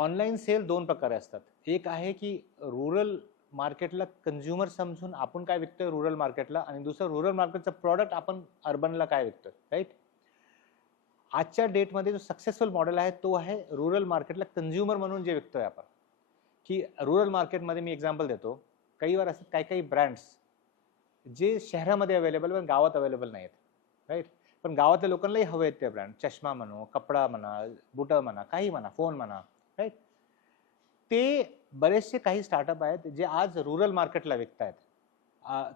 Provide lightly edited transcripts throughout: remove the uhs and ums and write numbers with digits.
Online sale दोन प्रकारे असतात. एक आहे की रुरल मार्केटला कन्झ्युमर समजून आपण काय विकतोय रुरल मार्केटला, आणि दुसरं रुरल मार्केटचं प्रॉडक्ट आपण अर्बनला काय विकतोय, राईट. आजच्या डेटमध्ये जो सक्सेसफुल मॉडेल आहे तो आहे रुरल मार्केटला कन्झ्युमर म्हणून जे विकतोय आपण. की रुरल मार्केटमध्ये मी एक्झाम्पल देतो, काही वेळा असतात काही काही ब्रँड्स जे शहरामध्ये अवेलेबल पण गावात अवेलेबल नाहीत, राईट. पण गावातल्या लोकांनाही हवे आहेत ते ब्रँड. चष्मा म्हणा, कपडा म्हणा, बुटं म्हणा, काही म्हणा, फोन म्हणा, राईट. ते बरेचसे काही स्टार्टअप आहेत जे आज रुरल मार्केटला विकतायत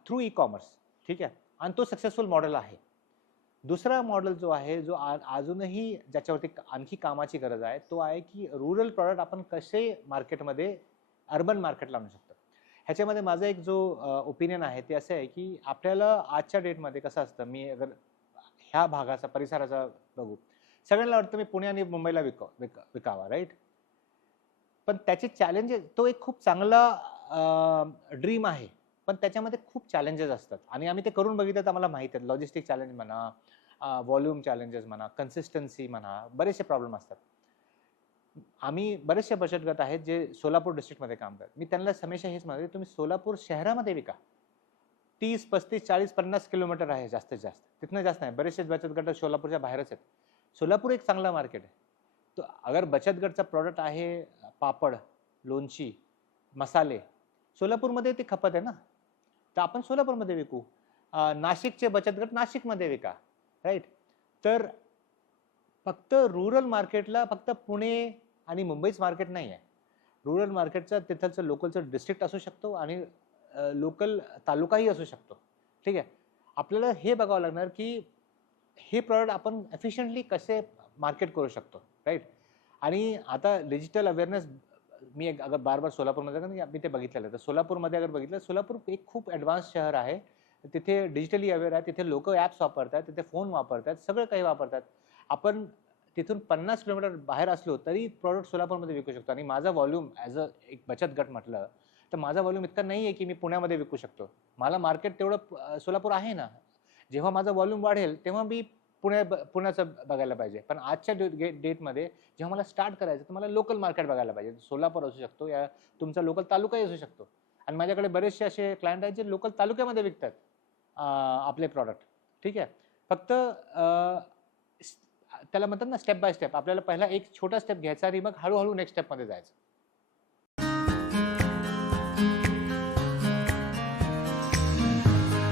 थ्रू ई कॉमर्स, ठीक आहे. आणि तो सक्सेसफुल मॉडेल आहे. दुसरा मॉडेल जो आहे, जो अजूनही ज्याच्यावरती आणखी कामाची गरज आहे, तो आहे की रुरल प्रॉडक्ट आपण कसे मार्केटमध्ये अर्बन मार्केटला आणू शकतो. ह्याच्यामध्ये माझा एक जो ओपिनियन आहे ते असं आहे की आपल्याला आजच्या डेटमध्ये कसं असतं, मी अगर ह्या भागाचा परिसराचा बघू, सगळ्यांना वाटतं मी पुणे आणि मुंबईला विकावा, राईट. पण त्याचे चॅलेंजेस, तो एक खूप चांगला ड्रीम आहे, पण त्याच्यामध्ये खूप चॅलेंजेस असतात आणि आम्ही ते करून बघितलं तर आम्हाला माहिती आहे. लॉजिस्टिक चॅलेंज म्हणा, व्हॉल्यूम चॅलेंजेस म्हणा, कन्सिस्टन्सी म्हणा, बरेचसे प्रॉब्लेम असतात. आम्ही बरेचसे बचत गट आहेत जे सोलापूर डिस्ट्रिक्टमध्ये काम करतात. मी त्यांना हमेशा हेच म्हणते, तुम्ही सोलापूर शहरामध्ये विका. 30, 35, 40, 50 किलोमीटर आहे जास्तीत जास्त, तिथनं जास्त नाही. बरेचसे बचत गट सोलापूरच्या बाहेरच आहेत. सोलापूर एक चांगला मार्केट आहे. तो अगर बचत गटचा प्रॉडक्ट आहे पापड, लोणची, मसाले, सोलापूरमध्ये ते खपत आहे ना, तर आपण सोलापूरमध्ये विकू. नाशिकचे बचत गट नाशिकमध्ये विका, राईट. तर फक्त रुरल मार्केटला फक्त पुणे आणि मुंबईच मार्केट नाही आहे. रुरल मार्केटचं तिथलचं लोकलचं डिस्ट्रिक्ट असू शकतो आणि लोकल तालुकाही असू शकतो, ठीक आहे. आपल्याला हे बघावं लागणार की हे प्रॉडक्ट आपण एफिशियंटली कसे मार्केट करू शकतो, राईट. आणि आता डिजिटल अवेअरनेस, मी अगर बार सोलापूरमध्ये मी ते बघितलेलं, तर सोलापूरमध्ये अगर बघितलं, सोलापूर एक खूप ॲडव्हान्स शहर आहे. तिथे डिजिटली अवेअर आहे, तिथे लोक ॲप्स वापरतात, तिथे फोन वापरतात, सगळं काही वापरतात. आपण तिथून 50 किलोमीटर बाहेर असलो तरी प्रॉडक्ट सोलापूरमध्ये विकू शकतो. आणि माझा व्हॉल्यूम ॲज अ एक बचत गट म्हटलं तर माझा व्हॉल्यूम इतका नाही आहे की मी पुण्यामध्ये विकू शकतो. मला मार्केट तेवढं सोलापूर आहे ना. जेव्हा माझा व्हॉल्यूम वाढेल तेव्हा मी पुण्याचं बघायला पाहिजे. पण आजच्या डेटमध्ये जेव्हा मला स्टार्ट करायचं तर मला लोकल मार्केट बघायला पाहिजे. सोलापूर असू शकतो या तुमचा लोकल तालुकाही असू शकतो. आणि माझ्याकडे बरेचसे असे क्लायंट आहेत जे लोकल तालुक्यामध्ये विकतात आपले प्रॉडक्ट, ठीक आहे. फक्त त्याला म्हणतात ना स्टेप बाय स्टेप, आपल्याला पहिला एक छोटा स्टेप घ्यायचा आणि मग हळूहळू नेक्स्ट स्टेपमध्ये जायचं.